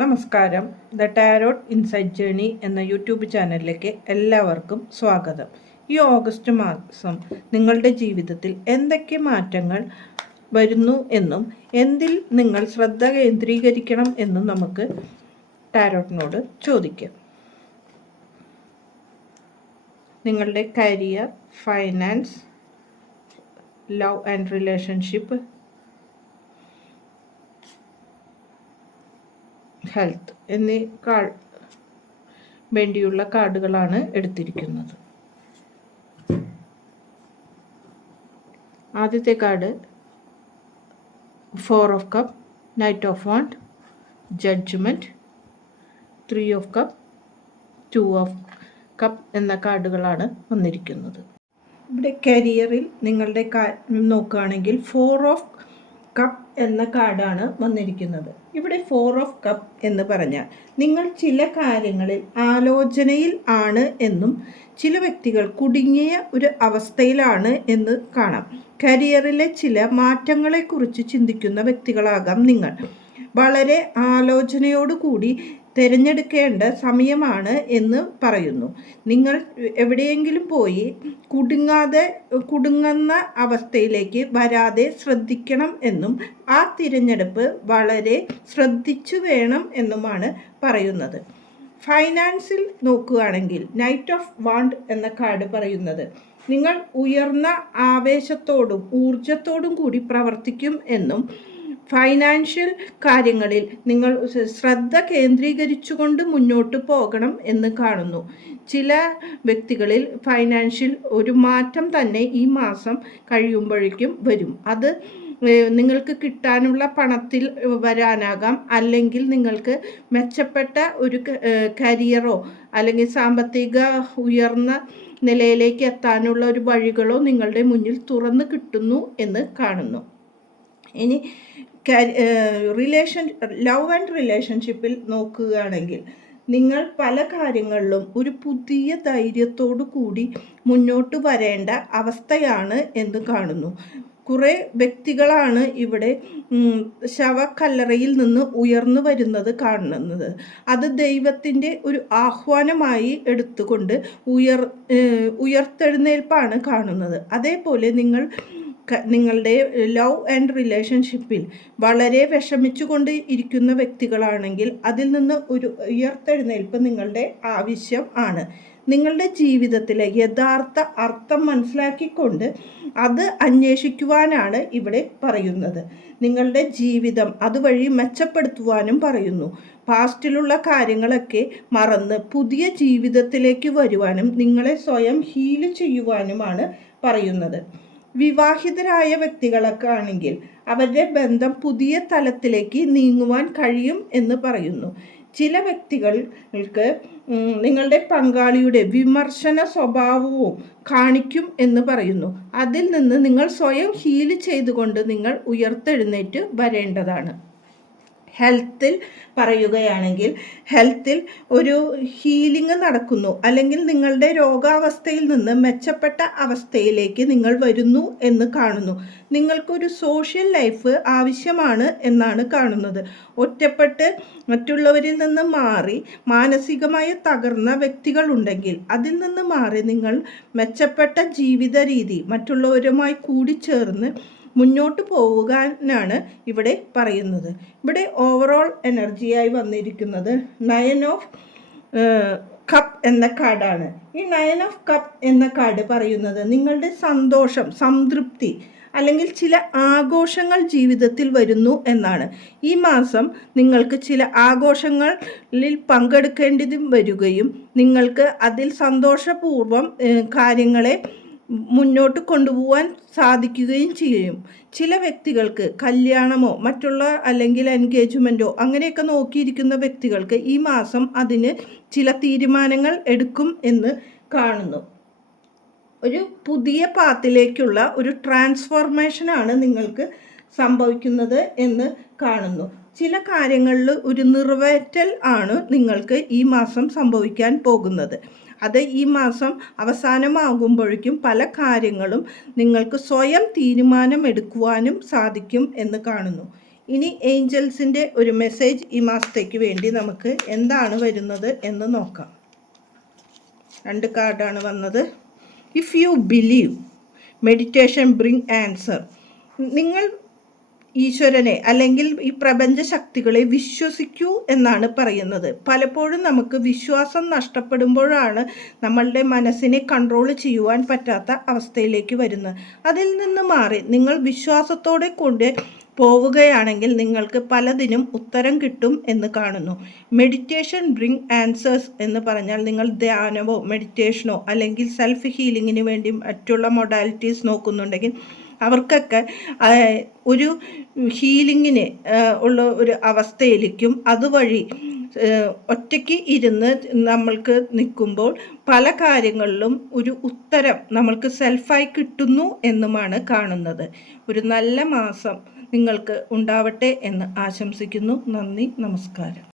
നമസ്കാരം. The tarot insight journey എന്ന YouTube ചാനലിലേക്ക് എല്ലാവർക്കും സ്വാഗതം. ഈ ഓഗസ്റ്റ് മാസം നിങ്ങളുടെ ജീവിതത്തിൽ എന്തൊക്കെ മാറ്റങ്ങൾ വരുന്നു എന്നും എന്തിൽ നിങ്ങൾ ശ്രദ്ധ കേന്ദ്രീകരിക്കണം എന്നും നമുക്ക് ടാരോട്ടിനോട് ചോദിക്കാം. നിങ്ങളുടെ career, finance, love and relationship, health എന്നീ വേണ്ടിയുള്ള കാർഡുകളാണ് എടുത്തിരിക്കുന്നത്. ആദ്യത്തെ card 4 of cup, knight of wand, judgement, 3 of cup, 2 of cup എന്ന കാർഡുകളാണ് വന്നിരിക്കുന്നത്. ഇവിടെ കരിയറിൽ നിങ്ങളുടെ നോക്കുകയാണെങ്കിൽ 4 ഓഫ് കപ്പ് എന്ന കാർഡാണ് വന്നിരിക്കുന്നത്. ഇവിടെ 4 ഓഫ് കപ്പ് എന്ന് പറഞ്ഞാൽ നിങ്ങൾ ചില കാര്യങ്ങളിൽ ആലോചനയിൽ ആണ് എന്നും ചില വ്യക്തികൾ കുടുങ്ങിയ ഒരു അവസ്ഥയിലാണ് എന്ന് കാണാം. കരിയറിലെ ചില മാറ്റങ്ങളെക്കുറിച്ച് ചിന്തിക്കുന്ന വ്യക്തികളാകാം നിങ്ങൾ. വളരെ ആലോചനയോടുകൂടി തിരഞ്ഞെടുക്കേണ്ട സമയമാണ് എന്ന് പറയുന്നു. നിങ്ങൾ എവിടെയെങ്കിലും പോയി കുടുങ്ങുന്ന അവസ്ഥയിലേക്ക് വരാതെ ശ്രദ്ധിക്കണം എന്നും ആ തിരഞ്ഞെടുപ്പ് വളരെ ശ്രദ്ധിച്ചു വേണം എന്നുമാണ് പറയുന്നത്. ഫൈനാൻസിൽ നോക്കുകയാണെങ്കിൽ നൈറ്റ് ഓഫ് വാണ്ട് എന്ന കാർഡ് പറയുന്നത് നിങ്ങൾ ഉയർന്ന ആവേശത്തോടും ഊർജത്തോടും കൂടി പ്രവർത്തിക്കും എന്നും ഫൈനാൻഷ്യൽ കാര്യങ്ങളിൽ നിങ്ങൾ ശ്രദ്ധ കേന്ദ്രീകരിച്ചുകൊണ്ട് മുന്നോട്ട് പോകണം എന്ന് കാണുന്നു. ചില വ്യക്തികളിൽ ഫൈനാൻഷ്യൽ ഒരു മാറ്റം തന്നെ ഈ മാസം കഴിയുമ്പോഴേക്കും വരും. അത് നിങ്ങൾക്ക് കിട്ടാനുള്ള പണത്തിൽ വരാനാകാം, അല്ലെങ്കിൽ നിങ്ങൾക്ക് മെച്ചപ്പെട്ട ഒരു കരിയറോ അല്ലെങ്കിൽ സാമ്പത്തിക ഉയർന്ന നിലയിലേക്ക് എത്താനുള്ള ഒരു വഴികളോ നിങ്ങളുടെ മുന്നിൽ തുറന്നു കിട്ടുന്നു എന്ന് കാണുന്നു. ഇനി ലവ് ആൻഡ് റിലേഷൻഷിപ്പിൽ നോക്കുകയാണെങ്കിൽ നിങ്ങൾ പല കാര്യങ്ങളിലും ഒരു പുതിയ ധൈര്യത്തോടു കൂടി മുന്നോട്ട് വരേണ്ട അവസ്ഥയാണ് എന്ന് കാണുന്നു. കുറേ വ്യക്തികളാണ് ഇവിടെ ശവക്കല്ലറയിൽ നിന്ന് ഉയർന്നു വരുന്നത് കാണുന്നത്. അത് ദൈവത്തിൻ്റെ ഒരു ആഹ്വാനമായി എടുത്തുകൊണ്ട് ഉയർത്തെഴുന്നേൽപ്പാണ് കാണുന്നത്. അതേപോലെ നിങ്ങളുടെ ലവ് ആൻഡ് റിലേഷൻഷിപ്പിൽ വളരെ വിഷമിച്ചുകൊണ്ട് ഇരിക്കുന്ന വ്യക്തികളാണെങ്കിൽ അതിൽ നിന്ന് ഒരു ഉയർത്തെഴുന്നേൽപ്പ് നിങ്ങളുടെ ആവശ്യം ആണ്. നിങ്ങളുടെ ജീവിതത്തിലെ യഥാർത്ഥ അർത്ഥം മനസ്സിലാക്കിക്കൊണ്ട് അത് അന്വേഷിക്കുവാനാണ് ഇവിടെ പറയുന്നത്. നിങ്ങളുടെ ജീവിതം അതുവഴി മെച്ചപ്പെടുത്തുവാനും പറയുന്നു. പാസ്റ്റിലുള്ള കാര്യങ്ങളൊക്കെ മറന്ന് പുതിയ ജീവിതത്തിലേക്ക് വരുവാനും നിങ്ങളെ സ്വയം ഹീൽ ചെയ്യുവാനുമാണ് പറയുന്നത്. വിവാഹിതരായ വ്യക്തികളൊക്കെ ആണെങ്കിൽ അവരുടെ ബന്ധം പുതിയ തലത്തിലേക്ക് നീങ്ങുവാൻ കഴിയും എന്ന് പറയുന്നു. ചില വ്യക്തികൾക്ക് നിങ്ങളുടെ പങ്കാളിയുടെ വിമർശന സ്വഭാവവും കാണിക്കും എന്ന് പറയുന്നു. അതിൽ നിന്ന് നിങ്ങൾ സ്വയം ഹീൽ ചെയ്തുകൊണ്ട് നിങ്ങൾ ഉയർത്തെഴുന്നേറ്റ് വരേണ്ടതാണ്. ഹെൽത്തിൽ പറയുകയാണെങ്കിൽ ഹെൽത്തിൽ ഒരു ഹീലിംഗ് നടക്കുന്നു, അല്ലെങ്കിൽ നിങ്ങളുടെ രോഗാവസ്ഥയിൽ നിന്ന് മെച്ചപ്പെട്ട അവസ്ഥയിലേക്ക് നിങ്ങൾ വരുന്നു എന്ന് കാണുന്നു. നിങ്ങൾക്കൊരു സോഷ്യൽ ലൈഫ് ആവശ്യമാണ് എന്നാണ് കാണുന്നത്. ഒറ്റപ്പെട്ട് മറ്റുള്ളവരിൽ നിന്ന് മാറി മാനസികമായി തകർന്ന വ്യക്തികളുണ്ടെങ്കിൽ അതിൽ നിന്ന് മാറി നിങ്ങൾ മെച്ചപ്പെട്ട ജീവിത രീതി മറ്റുള്ളവരുമായി കൂടിച്ചേർന്ന് മുന്നോട്ട് പോകാനാണ് ഇവിടെ പറയുന്നത്. ഇവിടെ ഓവറോൾ എനർജിയായി വന്നിരിക്കുന്നത് 9 ഓഫ് കപ്പ് എന്ന കാർഡാണ്. ഈ 9 ഓഫ് കപ്പ് എന്ന കാർഡ് പറയുന്നത് നിങ്ങളുടെ സന്തോഷം, സംതൃപ്തി അല്ലെങ്കിൽ ചില ആഘോഷങ്ങൾ ജീവിതത്തിൽ വരുന്നു എന്നാണ്. ഈ മാസം നിങ്ങൾക്ക് ചില ആഘോഷങ്ങളിൽ പങ്കെടുക്കേണ്ടതും വരികയും നിങ്ങൾക്ക് അതിൽ സന്തോഷപൂർവ്വം കാര്യങ്ങളെ മുന്നോട്ട് കൊണ്ടുപോകാൻ സാധിക്കുകയും ചെയ്യും. ചില വ്യക്തികൾക്ക് കല്യാണമോ മറ്റുള്ള അല്ലെങ്കിൽ എൻഗേജ്മെൻറ്റോ അങ്ങനെയൊക്കെ നോക്കിയിരിക്കുന്ന വ്യക്തികൾക്ക് ഈ മാസം അതിന് ചില തീരുമാനങ്ങൾ എടുക്കും എന്ന് കാണുന്നു. ഒരു പുതിയ പാത്തിലേക്കുള്ള ഒരു ട്രാൻസ്ഫോർമേഷനാണ് നിങ്ങൾക്ക് സംഭവിക്കുന്നത് എന്ന് കാണുന്നു. ചില കാര്യങ്ങളിൽ ഒരു നിറവേറ്റൽ ആണ് നിങ്ങൾക്ക് ഈ മാസം സംഭവിക്കാൻ പോകുന്നത്. അത് ഈ മാസം അവസാനമാകുമ്പോഴേക്കും പല കാര്യങ്ങളും നിങ്ങൾക്ക് സ്വയം തീരുമാനമെടുക്കുവാനും സാധിക്കും എന്ന് കാണുന്നു. ഇനി ഏഞ്ചൽസിൻ്റെ ഒരു മെസ്സേജ് ഈ മാസത്തേക്ക് വേണ്ടി നമുക്ക് എന്താണ് വരുന്നത് എന്ന് നോക്കാം. 2 കാർഡാണ് വന്നത്. If you believe meditation bring answer. നിങ്ങൾ ഈശ്വരനെ അല്ലെങ്കിൽ ഈ പ്രപഞ്ച ശക്തികളെ വിശ്വസിക്കൂ എന്നാണ് പറയുന്നത്. പലപ്പോഴും നമുക്ക് വിശ്വാസം നഷ്ടപ്പെടുമ്പോഴാണ് നമ്മളുടെ മനസ്സിനെ കൺട്രോൾ ചെയ്യുവാൻ പറ്റാത്ത അവസ്ഥയിലേക്ക് വരുന്നത്. അതിൽ നിന്ന് മാറി നിങ്ങൾ വിശ്വാസത്തോടെ കൊണ്ട് പോവുകയാണെങ്കിൽ നിങ്ങൾക്ക് പലതിനും ഉത്തരം കിട്ടും എന്ന് കാണുന്നു. മെഡിറ്റേഷൻ ബ്രിങ് ആൻസേഴ്സ് എന്ന് പറഞ്ഞാൽ നിങ്ങൾ ധ്യാനമോ മെഡിറ്റേഷനോ അല്ലെങ്കിൽ സെൽഫ് ഹീലിങ്ങിന് വേണ്ടി മറ്റുള്ള മൊഡാലിറ്റീസ് നോക്കുന്നുണ്ടെങ്കിൽ അവർക്കൊക്കെ ഒരു ഹീലിങ്ങിന് ഉള്ള ഒരു അവസ്ഥയിലേക്കും അതുവഴി ഒറ്റയ്ക്ക് ഇരുന്ന് നമ്മൾക്ക് നിൽക്കുമ്പോൾ പല കാര്യങ്ങളിലും ഒരു ഉത്തരം നമ്മൾക്ക് സെൽഫായി കിട്ടുന്നു എന്നുമാണ് കാണുന്നത്. ഒരു നല്ല മാസം നിങ്ങൾക്ക് ഉണ്ടാവട്ടെ എന്ന് ആശംസിക്കുന്നു. നന്ദി, നമസ്കാരം.